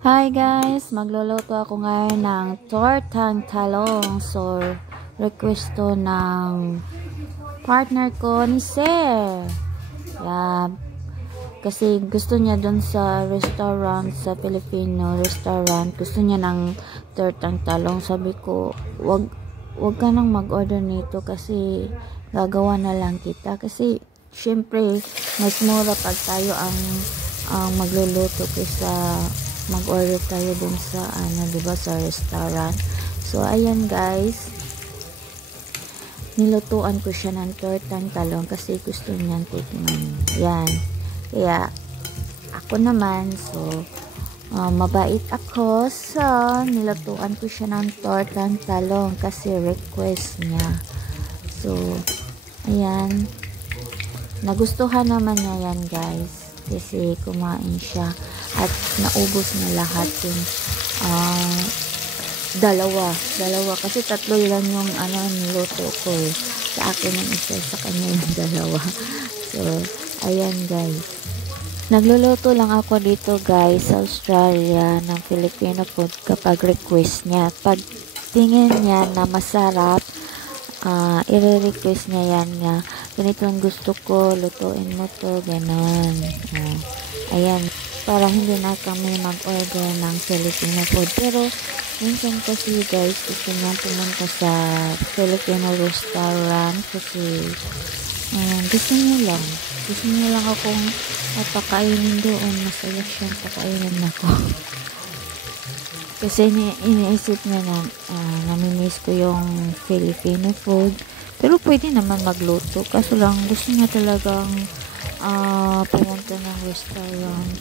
Hi guys! Magluluto ako ngayon ng tortang talong. So, request to ng partner ko ni Sir. Yeah. Kasi gusto niya dun sa restaurant, sa Filipino restaurant, gusto niya ng tortang talong. Sabi ko, wag ka nang mag-order nito kasi gagawa na lang kita. Kasi, syempre, mas mura pag tayo ang magluluto kaysa mag-order tayo dun sa diba, sa restaurant. So ayan guys, nilutuan ko siya ng tortang talong kasi gusto niyang tikman. Yan. Kaya ako naman, so mabait ako, so nilutuan ko siya ng tortang talong kasi request niya. So ayan, nagustuhan naman niya yan guys kasi kumain siya at naubos na lahat yung dalawa kasi tatlo lang yung niluto ko eh. Sa akin yung isa, sa kanya yung dalawa. So ayan guys, nagluluto lang ako dito guys sa Australia ng Filipino food kapag request niya. Pag tingin niya na masarap, i-request niya yan nga, ganito ang gusto ko, lutuin mo to, ganon. Ayan, para hindi na kami mag-order ng Filipino food. Pero minsan kasi guys, gusto niya pumunta sa Filipino restaurant kasi gusto niya lang akong papakainin doon. Masaya siyang pakainin ako. Kasi iniisip niya na namimiss ko yung Filipino food. Pero pwede naman magluto. Kaso lang gusto niya talagang pumunta ng restaurant,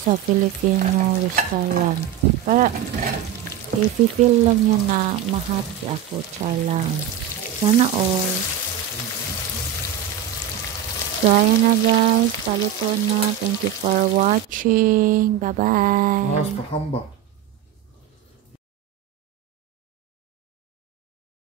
sa Filipino restaurant. Para i-feel lang niya na mahati ako. Char lang. Sana all. So, ayan na guys. Paluto na. Thank you for watching. Bye-bye.